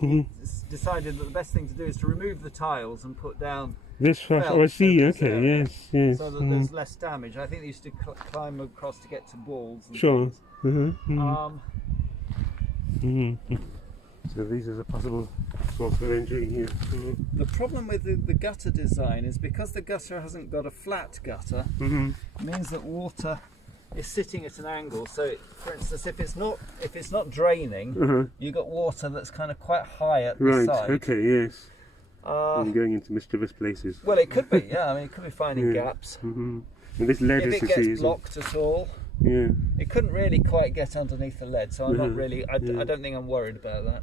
he decided that the best thing to do is to remove the tiles and put down this felt. felt Oh, I see. over this Okay, area, yes. so that there's less damage. I think they used to climb across to get to walls and Sure. things. So these are the possible source of injury here. The problem with the gutter design is because the gutter hasn't got a flat gutter, it means that water is sitting at an angle. So, for instance, if it's not draining, you've got water that's kind of quite high at the side. Okay, yes. And going into mischievous places. Well, it could be. Yeah, I mean, it could be finding gaps. And this lead, If it gets blocked at all. Yeah. It couldn't really quite get underneath the lead, so I'm not really. I don't think I'm worried about that.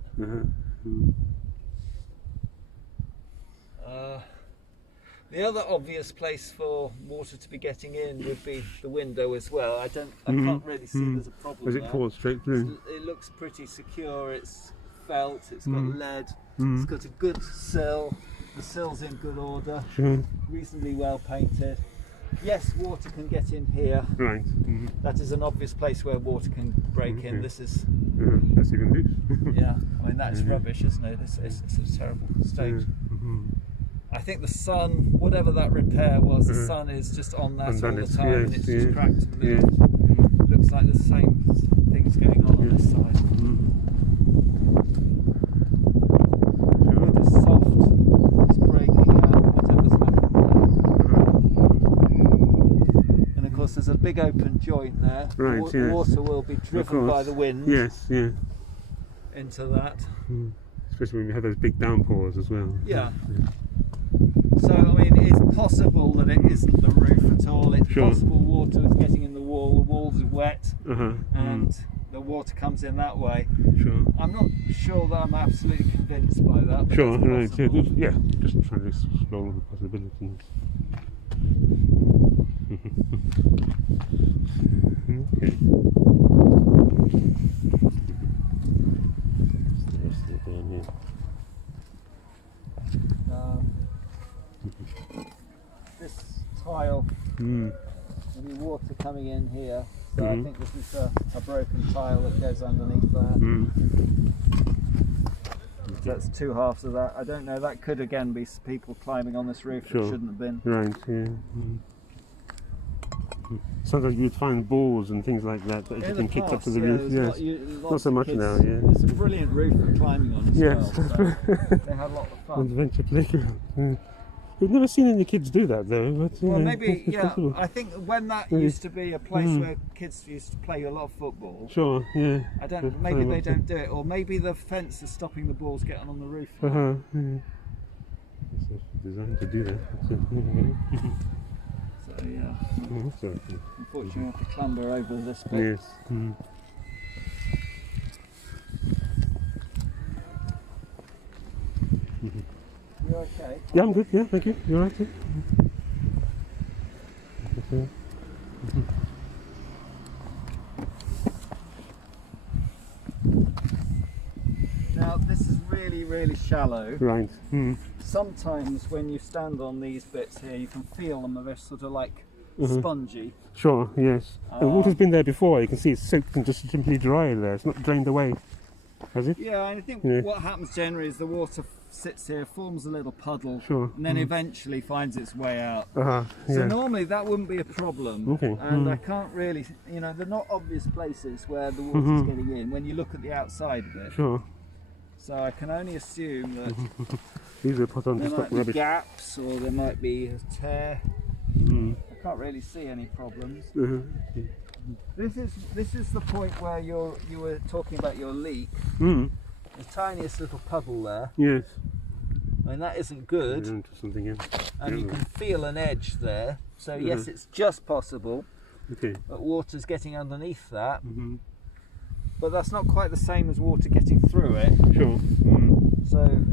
The other obvious place for water to be getting in would be the window as well. I can't really see there's a problem. Has it poured straight through? It looks pretty secure. It's felt. It's got lead. It's got a good sill. The sill's in good order. Reasonably well painted. Yes, water can get in here. Right. That is an obvious place where water can break in. This is. That's even loose. Yeah, I mean that's rubbish, isn't it? It's a terrible state. I think the sun, whatever that repair was, the sun is just on that all the time, and it's just cracked and moved. Looks like the same things going on this side. Wood is soft, it's breaking out, whatever's happened. And of course there's a big open joint there. Water will be driven by the wind into that. Especially when we have those big downpours as well. Yeah. So, I mean, it's possible that it isn't the roof at all. It's possible water is getting in the walls are wet, and the water comes in that way. I'm not sure that I'm absolutely convinced by that. But just trying to explore all the possibilities. Okay. This tile, there'll be water coming in here, so I think this is a broken tile that goes underneath that. That's two halves of that. I don't know, that could again be people climbing on this roof that shouldn't have been. Right, yeah. Sometimes you'd find balls and things like that that had been kicked up to the roof. Not so much now, It's a brilliant roof for climbing on as well. So they had a lot of fun. Adventure playground. We've never seen any kids do that though. But, well, maybe, I think when that used to be a place where kids used to play a lot of football. I don't. Maybe they don't do it, or maybe the fence is stopping the balls getting on the roof. It's designed to do that. So unfortunately, I have to clamber over this bit. Yes. You okay? Yeah, I'm good. Yeah, thank you. You alright too? Now this is really shallow. Right. Sometimes when you stand on these bits here, you can feel them. They're sort of like spongy. Sure. Yes. The water's been there before. You can see it's soaked and just simply dry there. It's not drained away, has it? Yeah, and I think what happens generally is the water sits here, forms a little puddle, and then eventually finds its way out. So normally that wouldn't be a problem. And I can't really, they're not obvious places where the water's getting in when you look at the outside of it. So I can only assume that these are put on there to might stop be rubbish. gaps, or there might be a tear. I can't really see any problems. This is the point where you were talking about your leak. The tiniest little puddle there. Yes. I mean, that isn't good. Into something else. And you can feel an edge there. So yes, it's just possible that water's getting underneath that. But that's not quite the same as water getting through it. So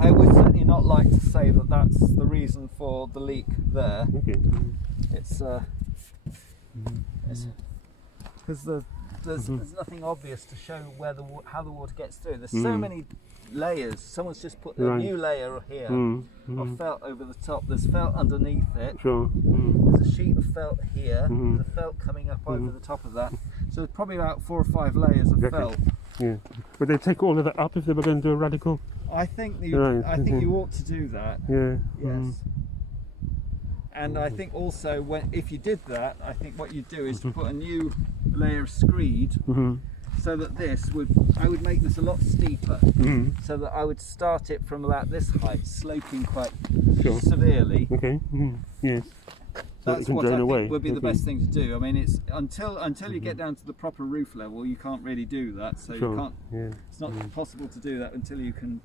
I would certainly not like to say that that's the reason for the leak there. It's because there's nothing obvious to show where how the water gets through. There's so many layers. Someone's just put a new layer here of felt over the top. There's felt underneath it. There's a sheet of felt here. There's a felt coming up over the top of that. So there's probably about 4 or 5 layers of felt Yeah. Would they take all of that up if they were going to do a radical? I think you ought to do that. Yeah. Yes. And I think also if you did that, I think what you'd do is to put a new layer of screed, so that I would make this a lot steeper, so that I would start it from about this height, sloping quite severely. Okay. Yes. That's what I think would be the best thing to do. I mean, it's until you get down to the proper roof level, you can't really do that. So you can't. Yeah. It's not possible to do that until you can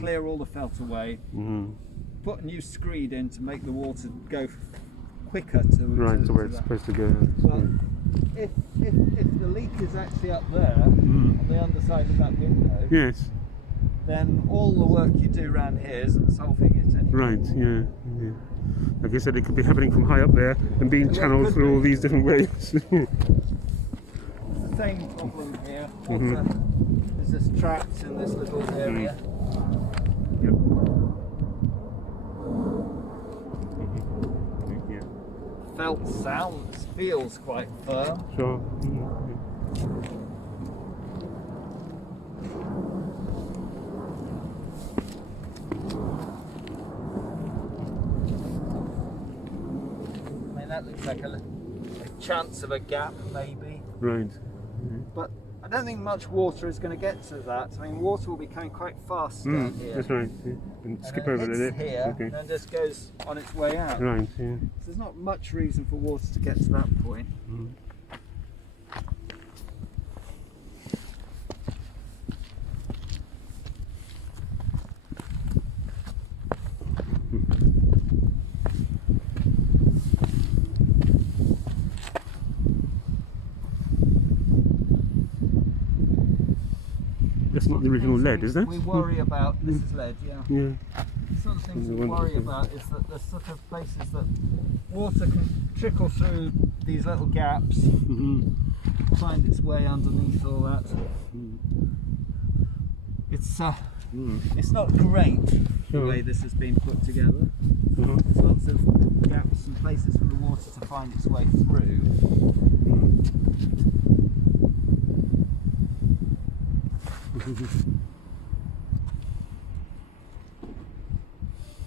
clear all the felt away, put a new screed in to make the water go quicker to where it's supposed to go. Well, if the leak is actually up there on the underside of that window, yes, then all the work you do around here isn't solving it anymore. Right. Yeah. Like I said, it could be happening from high up there and being channeled through all these different ways. It's the same problem here. Water is just trapped in this little area. Yep. Felt feels quite firm. Sure. That looks like a chance of a gap, maybe. Right. But I don't think much water is going to get to that. I mean, water will be coming quite fast down here. That's right. Yeah. And skip over the lip. Here, and then just goes on its way out. Right. Yeah. So there's not much reason for water to get to that point. That's not the original lead, is that? We worry about, this is lead, yeah. Yeah. The sort of things we worry about is that there's sort of places that water can trickle through these little gaps, find its way underneath all that. It's not great the way this has been put together. There's lots of gaps and places for the water to find its way through.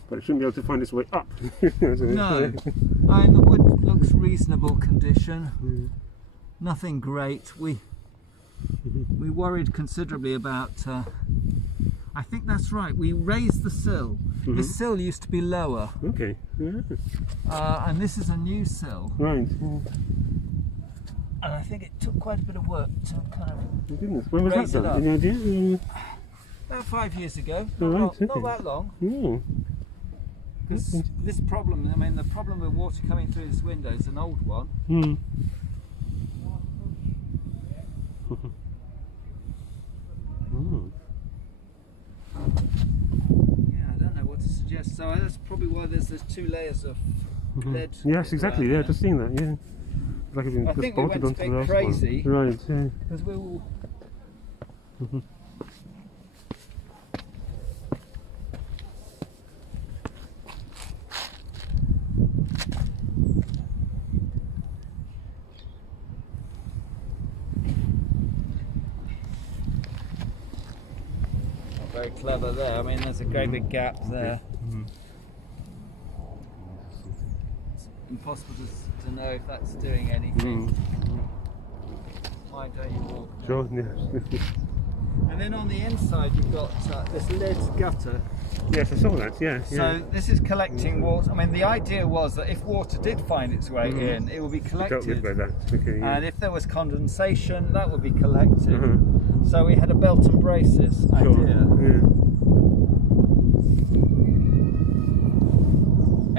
But it shouldn't be able to find its way up. No, I mean, the wood looks reasonable condition. Nothing great. We worried considerably about. I think that's right. We raised the sill. The sill used to be lower. Okay. Yeah. And this is a new sill. Right. And I think it took quite a bit of work to kind of Goodness. When was raise that it done? up. Any idea? About 5 years ago. Not that long. Because this problem, I mean, the problem with water coming through this window is an old one. Yeah, I don't know what to suggest. So that's probably why there's 2 layers of lead. Yes, exactly. Yeah, just seen that. Yeah. Like it's been I think we went a bit crazy. Right. Yeah. Because we all. Very clever there. I mean, there's a great big gap there. It's impossible to know if that's doing anything. Mind how you walk. Sure. Yes. And then on the inside, you've got this lead gutter. Yes, I saw that. Yeah. So this is collecting water. I mean, the idea was that if water did find its way in, it would be collected. Dealt with by that. Okay, yeah. And if there was condensation, that would be collected. So we had a belt and braces idea. Yeah.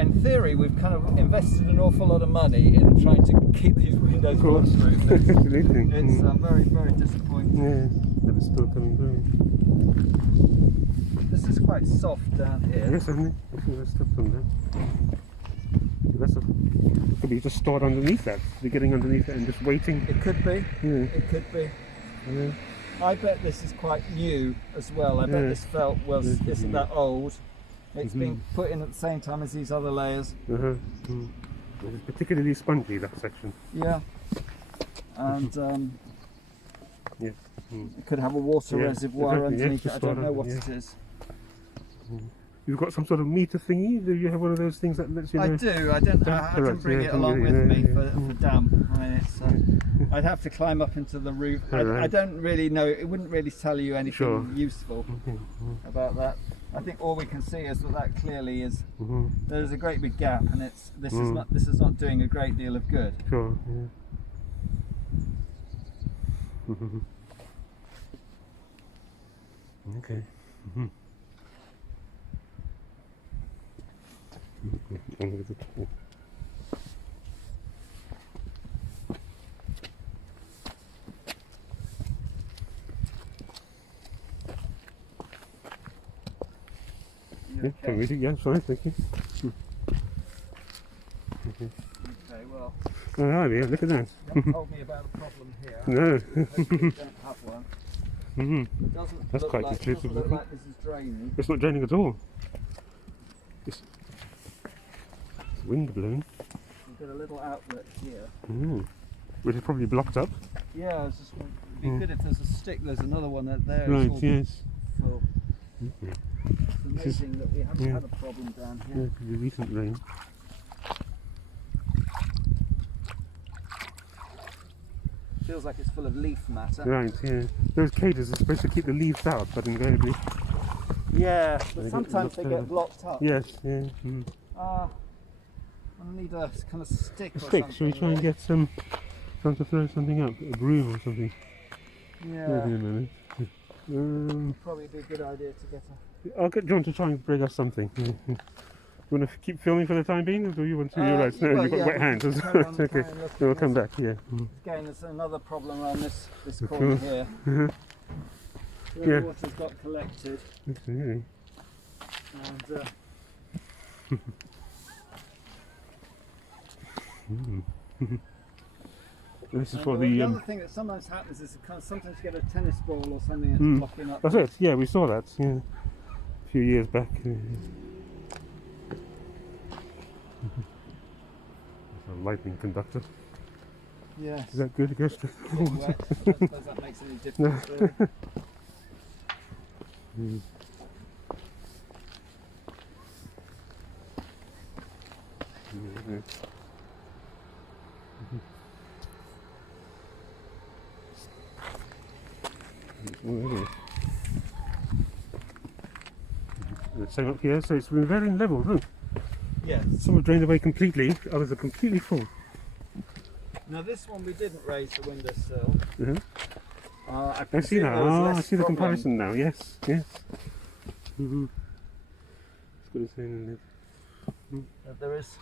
In theory, we've kind of invested an awful lot of money in trying to keep these windows waterproof. It's very, very disappointing. Yeah, but it's still coming through. This is quite soft down here. Yes, isn't it? I think there's stuff on there. Could be just stored underneath that. Be getting underneath it and just waiting. It could be. Yeah. It could be. Yeah. I bet this is quite new as well. I bet this felt isn't that old. It's been put in at the same time as these other layers. It's particularly spongy, that section. Yeah. And Yes. It could have a water reservoir underneath it. I don't know what it is. You've got some sort of meter thingy? Do you have one of those things that lets you know? I do. I can bring it along with me for damp. I mean, I'd have to climb up into the roof. I don't really know. It wouldn't really tell you anything useful about that. I think all we can see is that clearly is there's a great big gap, and this is not doing a great deal of good. Sure. Okay. Okay. Yeah, sorry, thank you. Okay, well. Oh, yeah, look at that. You haven't told me about a problem here. No. Hopefully you don't have one. It doesn't That's look quite like, intrusive. doesn't look like this is draining. It's not draining at all. It's wind blown. We've got a little outlet here. Which is probably blocked up. Yeah, it's just, it'd be good if there's a stick. There's another one there. Right, yes. Full. It's amazing that we haven't had a problem down here. Yeah, pretty recent rain. Feels like it's full of leaf matter. Right, yeah. Those cages are supposed to keep the leaves out, but invariably. Yeah, but sometimes they get blocked up. Yes, yeah. I need a kind of stick or stick, something. shall we try and get some, trying to throw something up, a broom or something? Yeah. Wait a minute. Probably be a good idea to get a... I'll get John to try and bring us something. You want to keep filming for the time being, or do you want to? You're right, no, you've got wet hands. Okay, we'll come back, yeah. Again, there's another problem around this corner here. The water's got collected. Absolutely. This is for the other thing that sometimes happens is sometimes you get a tennis ball or something that's blocking up. That's it, yeah, we saw that a few years back. It's a lightning conductor. Yes. Is that good, I guess? Wet. I don't suppose that makes any difference. Same up here, so it's been very level, look. Yes. Some are drained away completely, others are completely full. Now this one we didn't raise the windowsill. I see now. I see the comparison now. Yes, yes. It's good as saying there is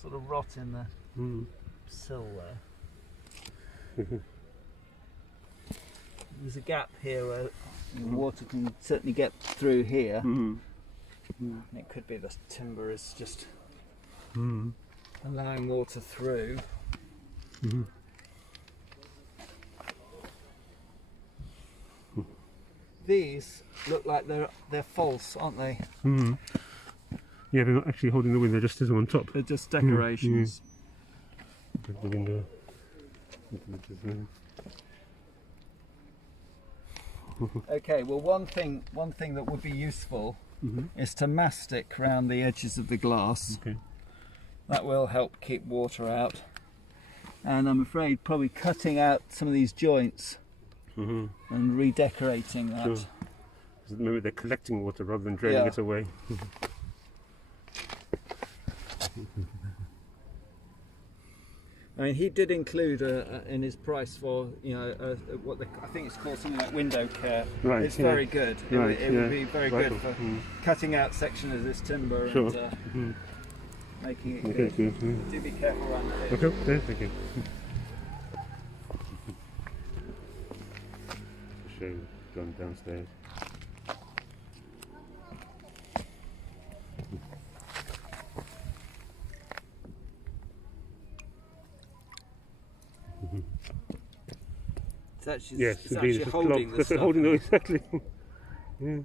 sort of rot in the sill there. There's a gap here where water can certainly get through here. And it could be the timber is just allowing water through. These look like they're false, aren't they? Yeah, they're not actually holding the wind, they're just sitting on top. They're just decorations. The window. Okay, well one thing that would be useful is to mastic around the edges of the glass. Okay. That will help keep water out. And I'm afraid probably cutting out some of these joints and redecorating that. Sure. Maybe they're collecting water rather than draining it away. I mean, he did include in his price for what I think it's called something like window care. Right, it's very good. It would be very good for cutting out section of this timber and making it good. Good. Do be careful around the edge. Okay, thank you. Show John downstairs. It's actually holding the stuff. Holding it, exactly. Yeah.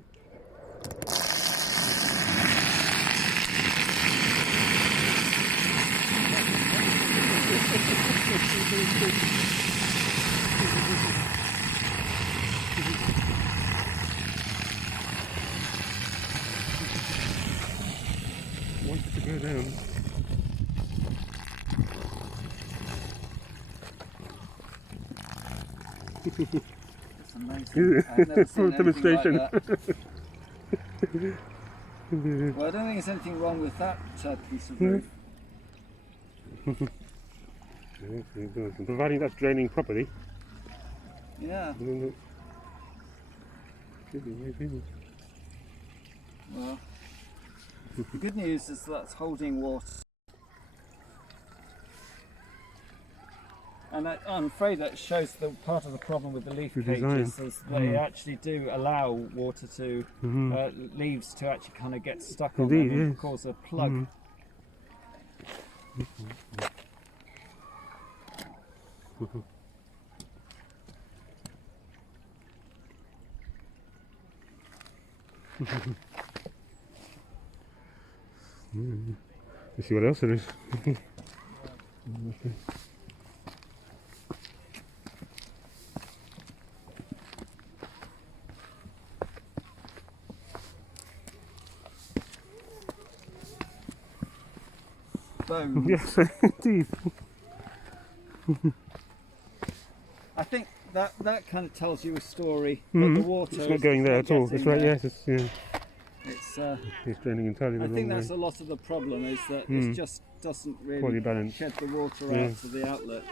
down. It's amazing. I've never seen demonstration. like that. Well, I don't think there's anything wrong with that piece of roof. Providing that's draining properly. Yeah. Well, the good news is that's holding water. And I'm afraid that shows the part of the problem with the leaf cages is they actually do allow water to, leaves to actually kind of get stuck on them and cause a plug. Let's see what else there is. Bones. Yes, indeed. I think that kind of tells you a story. But the water it's not going there at all. That's right. Yes, it's draining entirely the wrong way. I think that's a lot of the problem is that it just doesn't really shed the water out to the outlet.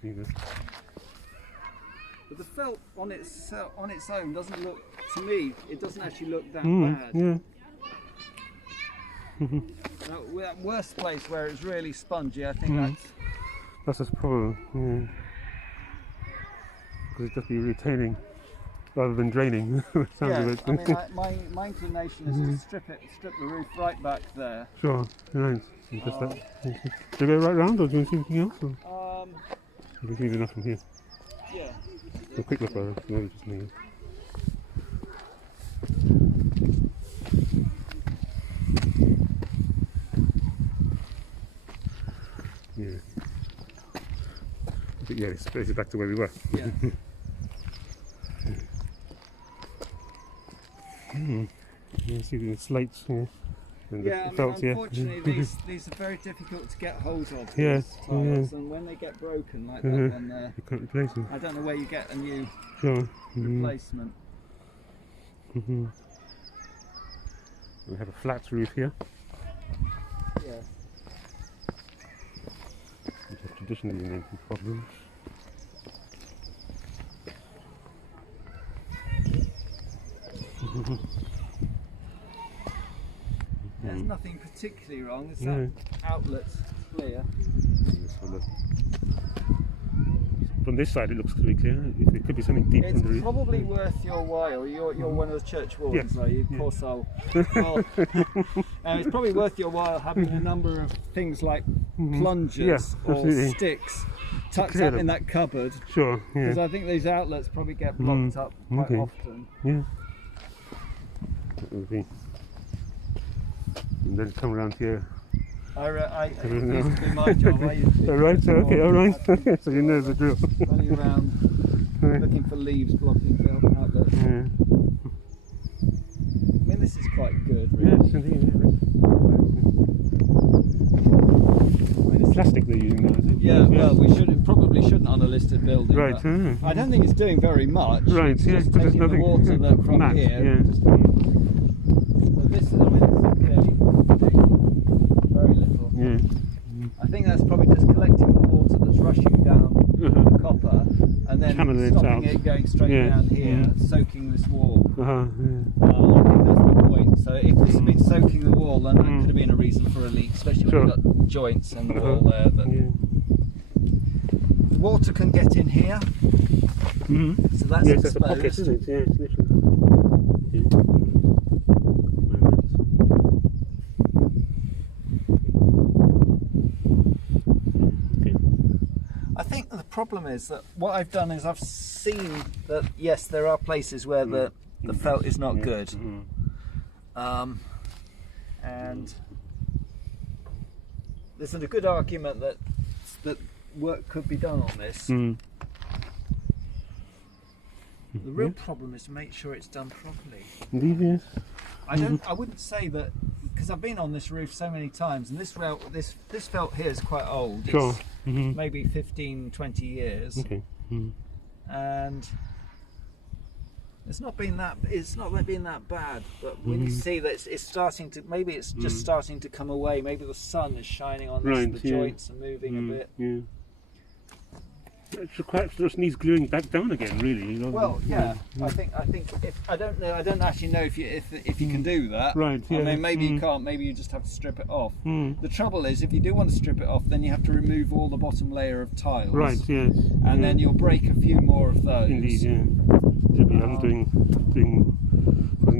See that? But the felt on its own doesn't look, to me, it doesn't actually look that bad. Yeah. That worst place where it's really spongy, I think that's the problem. Because it just be retaining rather than draining. Sounds I mean, my inclination is to strip the roof right back there. Sure, right. Just that. Do you go right round, or do you want to see anything else? Or? You can see enough from here. Yeah. A quick look around. No, just me. Yeah. But yeah, it's basically back to where we were. Yeah. You see the slates here. And unfortunately, these are very difficult to get hold of. These tiles, and when they get broken like that one there, you can't replace them. I don't know where you get a new replacement. We have a flat roof here. Yes. Which has traditionally been a problem. There's nothing particularly wrong, it's that outlet's clear. From this side it looks to be clear. It could be something deep it's under it. It's probably worth your while. You're one of the church wardens, are you? Poor soul. Well, it's probably worth your while having a number of things like plungers or sticks tucked up in that cupboard. Sure, because I think these outlets probably get blocked up quite often. Yeah. That would be. And then come around here. It used to be my job. I used to be alright, okay. So you know the drill. Running around looking for leaves blocking the outlets. Yeah. I mean, this is quite good, really. Yes, indeed. It's plastic they're using now, is it? Yeah, well, we probably shouldn't on a listed building. Right. I don't think it's doing very much. Right, it's yes, just but there's taking nothing. The water that from here. But this is clearly very little. Yeah. I think that's probably just collecting the water that's rushing down the copper and then stopping it going straight down here, soaking this wall. Yeah. I think that's the point. So if this had been soaking the wall, then that could have been a reason for a leak, especially when you've got joints in the wall there. Water can get in here. So that's exposed. That's a pocket, isn't it? Yeah, it's literally. I think the problem is that what I've done is I've seen that yes, there are places where the felt is not good, and there's a good argument that work could be done on this. The real problem is to make sure it's done properly. Indeed, yes. I wouldn't say that, because I've been on this roof so many times, and this felt here is quite old. Sure. It's maybe 15, 20 years. Okay. And it's not been that bad, but when you see that it's starting to, maybe it's just starting to come away, maybe the sun is shining on this, and the joints are moving a bit. Yeah. It just needs gluing back down again, really. Well, yeah. I think if I don't actually know if you can do that. Right. Yeah. I mean, maybe you can't. Maybe you just have to strip it off. The trouble is, if you do want to strip it off, then you have to remove all the bottom layer of tiles. Right. Yes. And then you'll break a few more of those. Indeed. Yeah. You'll be doing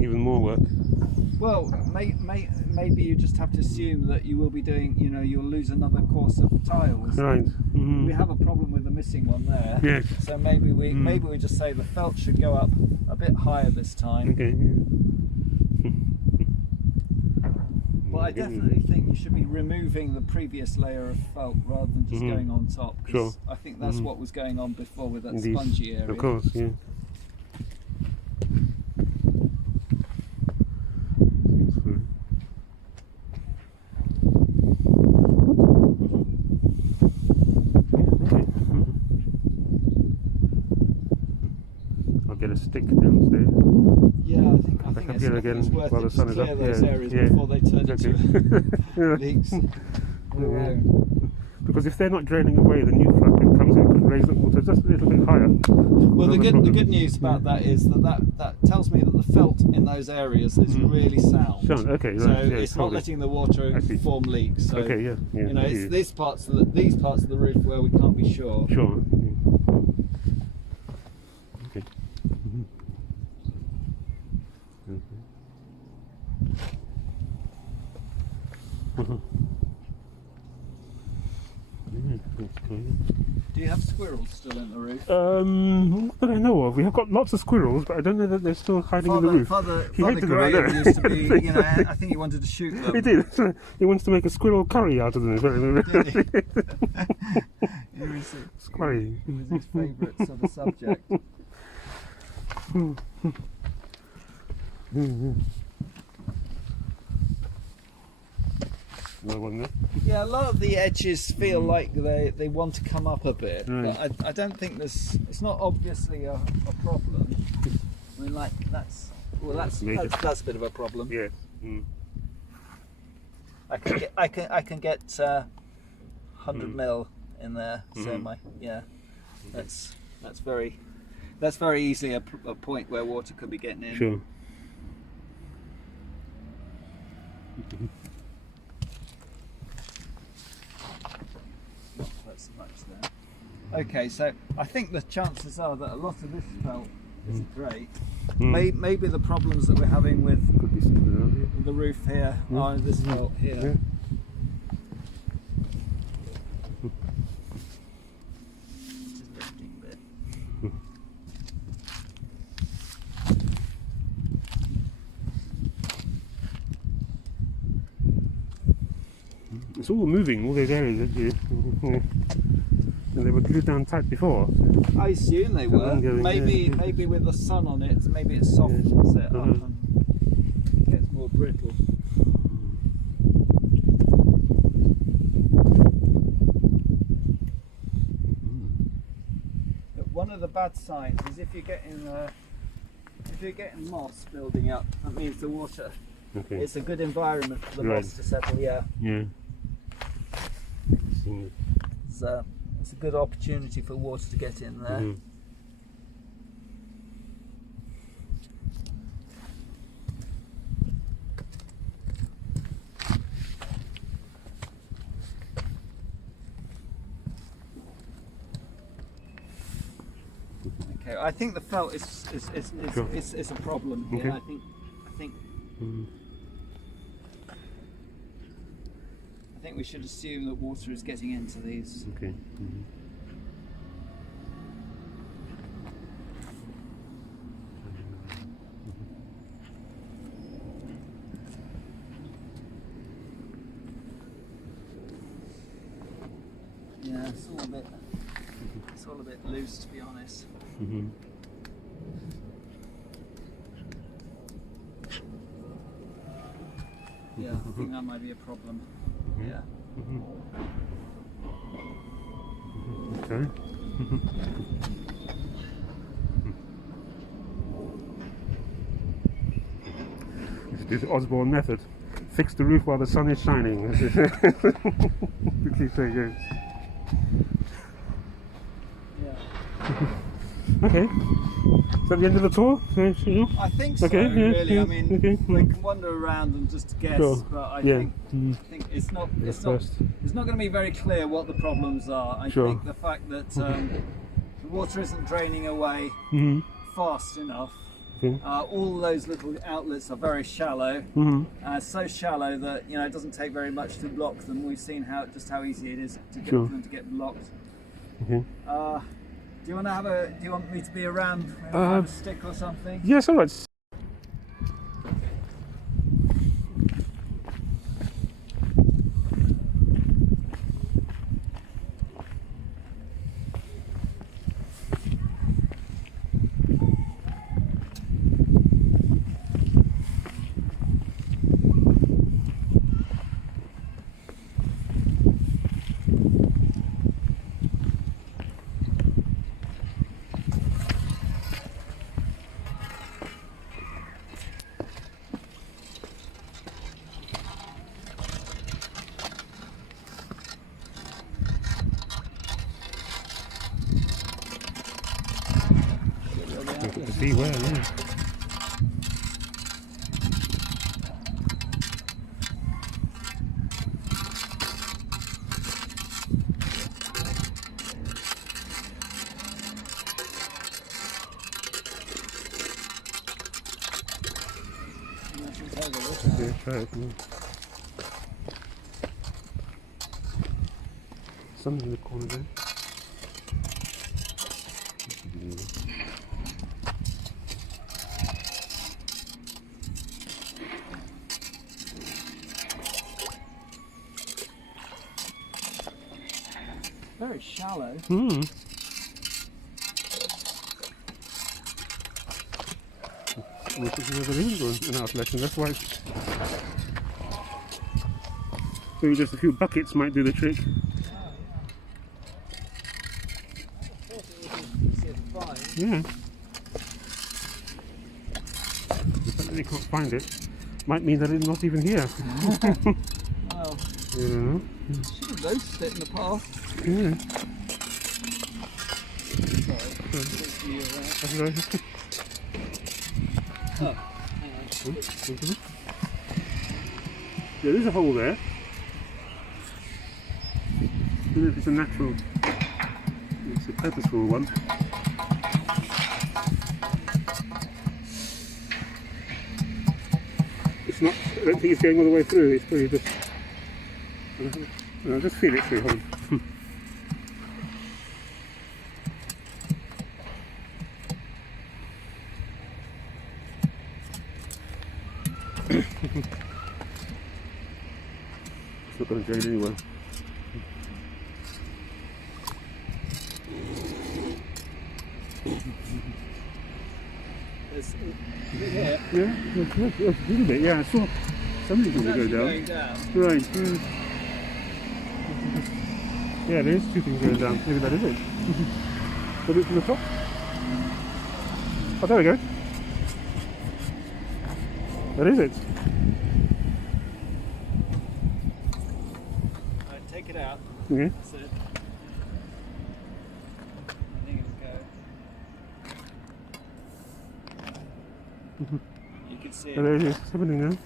even more work. Well, maybe you just have to assume that you will be doing, you'll lose another course of tiles. Right. We have a problem with the missing one there. Yes. So maybe we just say the felt should go up a bit higher this time. Okay. But I definitely think you should be removing the previous layer of felt rather than just going on top. Sure. I think that's what was going on before with that spongy area. Of course, yeah. Get a stick downstairs. Yeah, I think it's worth it to clear those areas before they turn into leaks. Because if they're not draining away, the new flood that comes in could raise the water just a little bit higher. Well, the good news about that is that tells me that the felt in those areas is really sound. Okay, right. So it's not letting the water form leaks. So, okay, yeah. It's these parts of the roof where we can't be sure. Sure. Okay. Do you have squirrels still in the roof? Not that I know of. We have got lots of squirrels, but I don't know that they're still hiding in the roof. Father Graham used to be, I think he wanted to shoot them. He did. He wants to make a squirrel curry out of them. Squirry. It was his favourite sort of subject. Yeah, a lot of the edges feel like they want to come up a bit, but I don't think it's not obviously a problem. I mean, like that's a bit of a problem. Yeah. I can get 100 mil in there, so that's very easily a point where water could be getting in. Sure. Okay, so I think the chances are that a lot of this felt isn't great. Maybe the problems that we're having with the roof here are this felt here. This is lifting a bit. It's all moving, all those areas. And they were glued down tight before. I assume they were. Maybe with the sun on it, maybe it softens it up and gets more brittle. But one of the bad signs is if you're getting moss building up, that means the water. It's a good environment for the moss to settle. Yeah. It's a good opportunity for water to get in there. Okay, I think the felt is a problem. Okay. Yeah, I think. I think we should assume that water is getting into these. Okay. Yeah, it's all a bit loose, to be honest. Yeah, I think that might be a problem. Yeah. Okay. This is the Osborne method. Fix the roof while the sun is shining. The cliche goes. Yeah. Okay. Is that the end of the tour? I think so, okay, yeah, really. yeah, I mean, okay. we can wander around and just guess, Sure. but I Yeah. think it's not going to be very clear what the problems are. I Sure. think the fact that the water isn't draining away fast enough. All those little outlets are very shallow, so shallow that it doesn't take very much to block them. We've seen just how easy it is to get them to get blocked. Do you want me to be around with a stick or something? Yes, all right. See where, yeah. Yeah, try it. Something in the corner there. Very shallow. There is an outlet, and that's why. Maybe just a few buckets might do the trick. Yeah. The fact that they can't find it might mean that it's not even here. Well, you know. Should have noticed it in the past. Yeah. Sorry. Oh, hang on. There is a hole there. I don't know if it's a natural, it's a purposeful one. It's not, I don't think it's going all the way through, it's probably just, I'll just feel it through, hold on. It's not going to drain anywhere. Yeah. Yeah, a little bit, yeah, I saw something's going to go down. Right. Yeah, there is two things going down. Maybe that is it. Got it from the top? Oh, there we go. That is it. Right, take it out. Okay. That's it. I think it'll go. You can see it. Oh, there it is. It's happening now.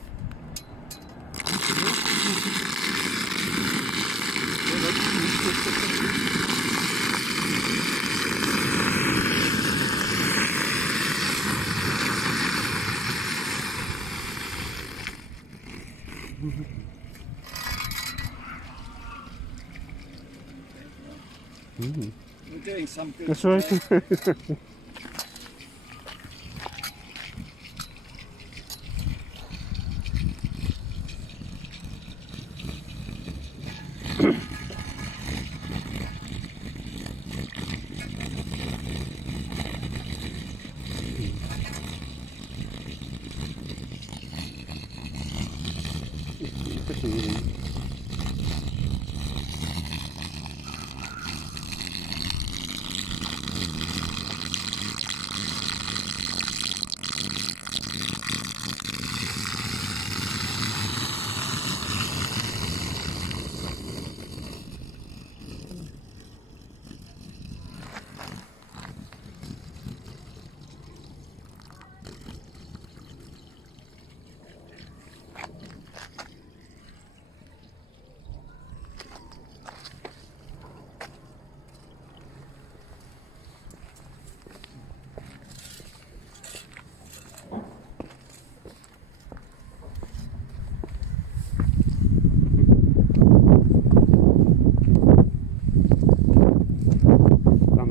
We're doing some good. That's right.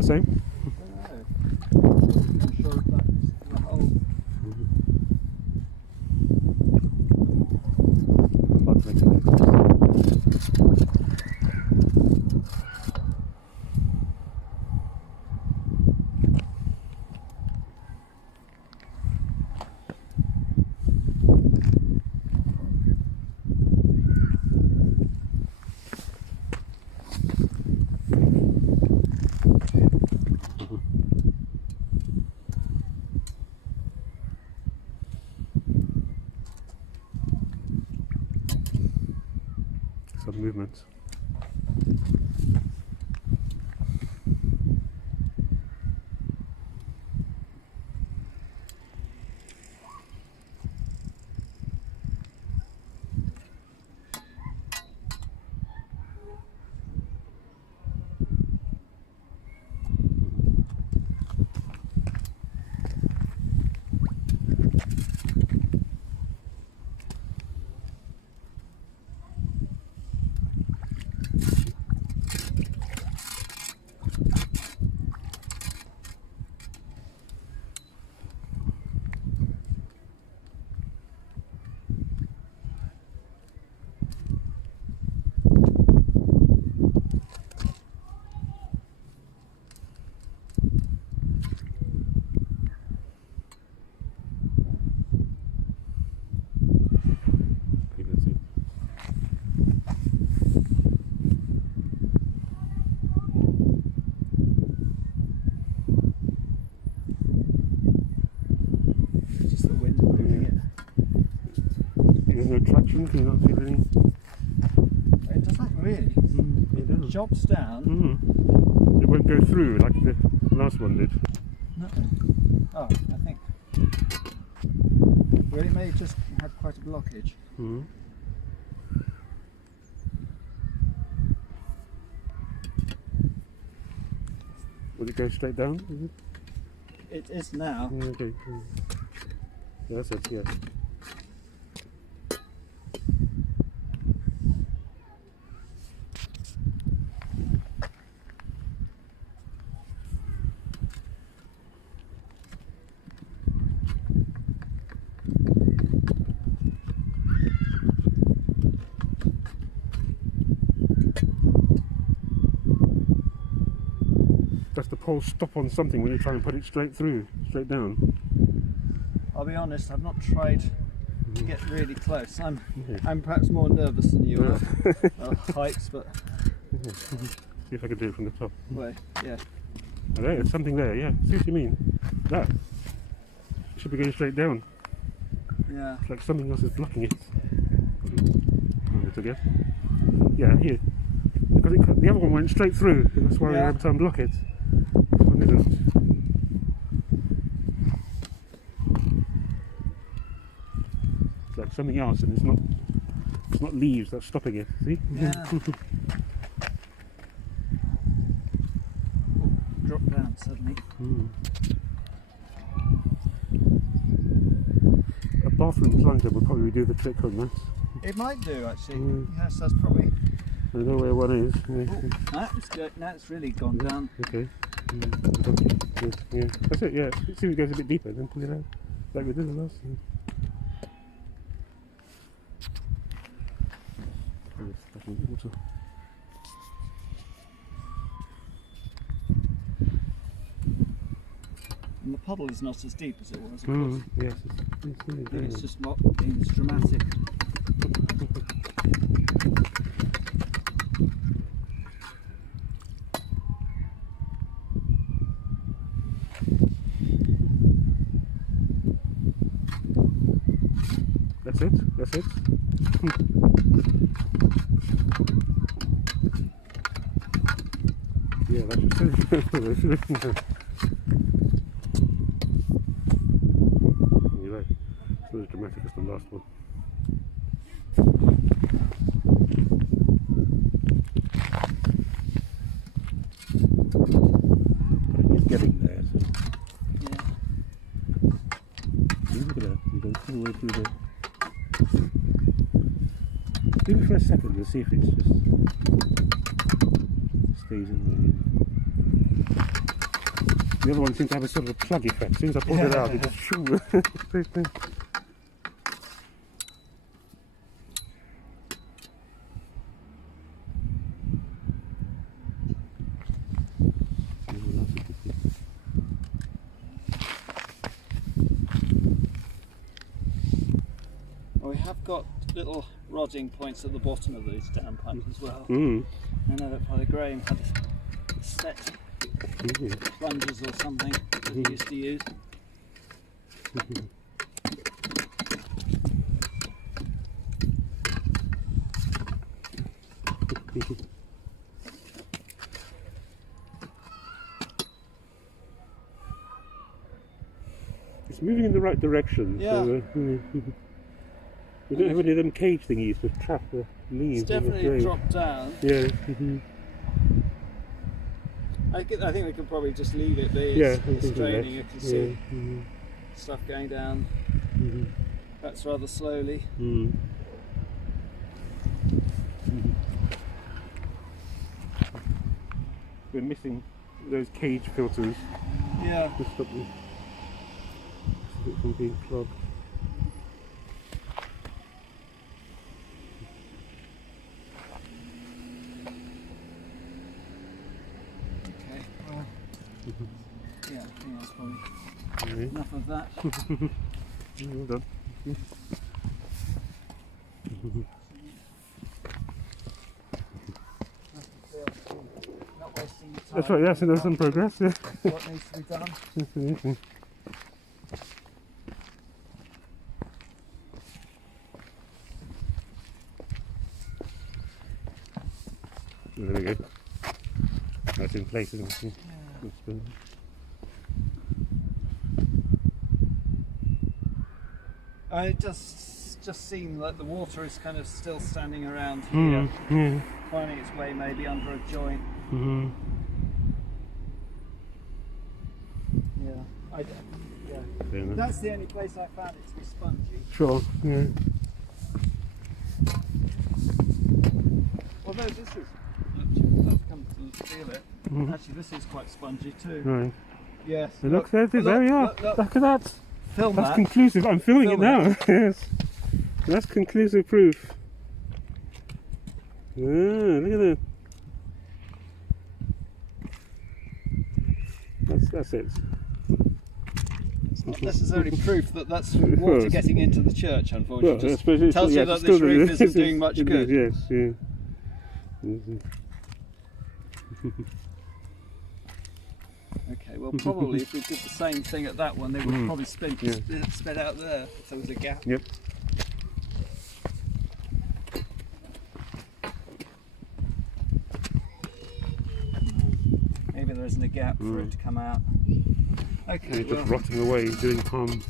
the same? I don't know. I'm sure if that's the whole. Hard to make a difference. Some movement. Traction, can you not feel any? It doesn't really. It jobs down. It won't go through like the last one did. No. Oh, I think. Well, it may just have quite a blockage. Will it go straight down? Is it? It is now. Okay. Yeah, that's it, yeah. Does the pole stop on something when you try and put it straight through, straight down? I'll be honest, I've not tried to get really close. I'm perhaps more nervous than you are. Heights, but see if I can do it from the top. Wait, yeah. Oh, there's something there, yeah. See what you mean? That. It should be going straight down. Yeah. It's like something else is blocking it. It again. Yeah, here. Because the other one went straight through, and that's why we were able to unblock it. This one didn't. It's like something else, and it's not leaves that's stopping it. See? Yeah. Drop down suddenly. A bathroom plunger would probably do the trick on that. It might do actually. Yes, that's probably. I know where one is. That's good. Now it's really gone down. Okay. Yeah. That's it, yeah. Let's see if it goes a bit deeper, then pull it out. Like we did the last time. Water. And the puddle is not as deep as it was, of course. Yes, it's really good. It's just not being as dramatic. That's it? That's it? Yeah, that's it. You're right. It's not as dramatic as the last one. But he's getting there, so. Yeah. Look at that. You go all the way through there. Do it for a second and see if it's just stays in there. The other one seems to have a sort of a plug effect. As soon as I pulled it out, it just shoo. Well, we have got little rodding points at the bottom of these downpipes as well. I know that Father Graham had a set plungers or something that he used to use. It's moving in the right direction. Yeah. So, we don't have any of them cage thingies to trap the leaves. It's definitely dropped down. Yeah. I think we could probably just leave it be. It's draining. You can see stuff going down. That's rather slowly. We're missing those cage filters. Yeah. To stop it from being clogged. Yeah, I think that's probably enough of that. Well done. Not wasting your time. That's right, yeah, so there's some progress, yeah. What needs to be done. Absolutely. There we go. That's in place, isn't it? Yeah. It just seemed like the water is kind of still standing around here, finding its way maybe under a joint. Yeah, that's the only place I found it to be spongy. Sure, yeah. Although this is, I've come to feel it, actually this is quite spongy too. Right. Yes. Look, there we are. Look at that. Film That's that. conclusive. I'm filming it now. Yes. That's conclusive proof. Look at that. That's it. It's not necessarily proof that that's water getting into the church, unfortunately. Well, I suppose it's, tells you that this roof isn't doing much good. Yes, yeah. Okay, well probably if we did the same thing at that one, they would probably spit out there if there was a gap. Yep. Maybe there isn't a gap for it to come out. Okay, it's just rotting away, doing harm.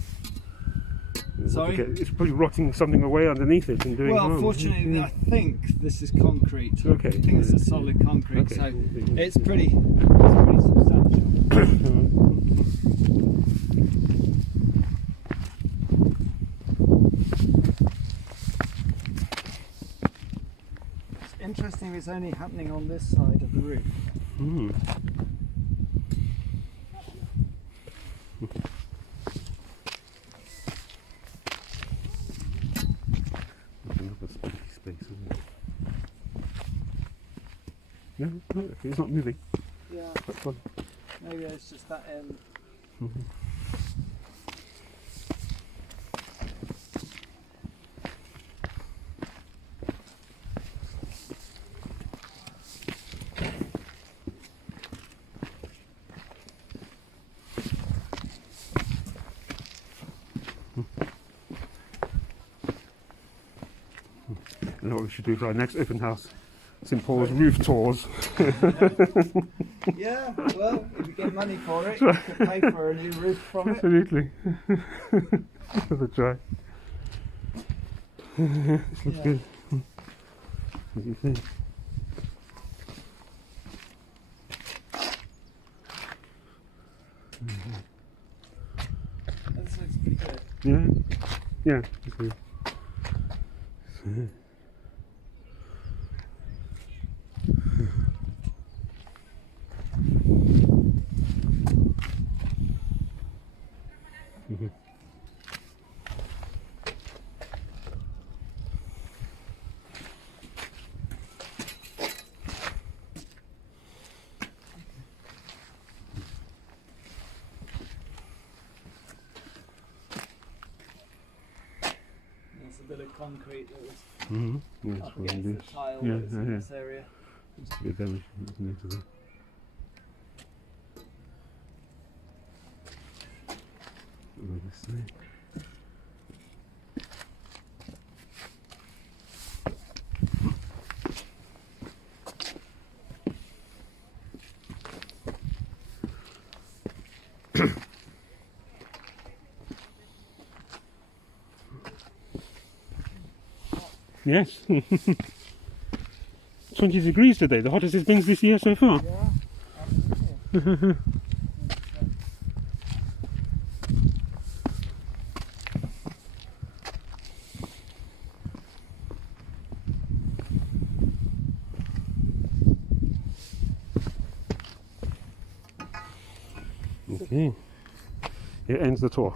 Sorry? It's probably rotting something away underneath it and doing harm. Well, fortunately, I think this is concrete. Okay. I think this is solid concrete, Okay. so it's pretty substantial. It's interesting it's only happening on this side of the roof. No, it's not moving. Yeah, maybe it's just that end. I know what we should do for our next open house. St Paul's roof tours. Yeah, well, if you get money for it, you could pay for a new roof from it. Absolutely. Have a try. This looks good. What do you think? This looks pretty good. Yeah? Yeah, it's good. concrete that was yes, up against the tile yeah, that's in this area. It's a bit damage to that. Yes. 20 degrees today, the hottest it's been this year so far. Yeah, absolutely. Okay. It ends the tour.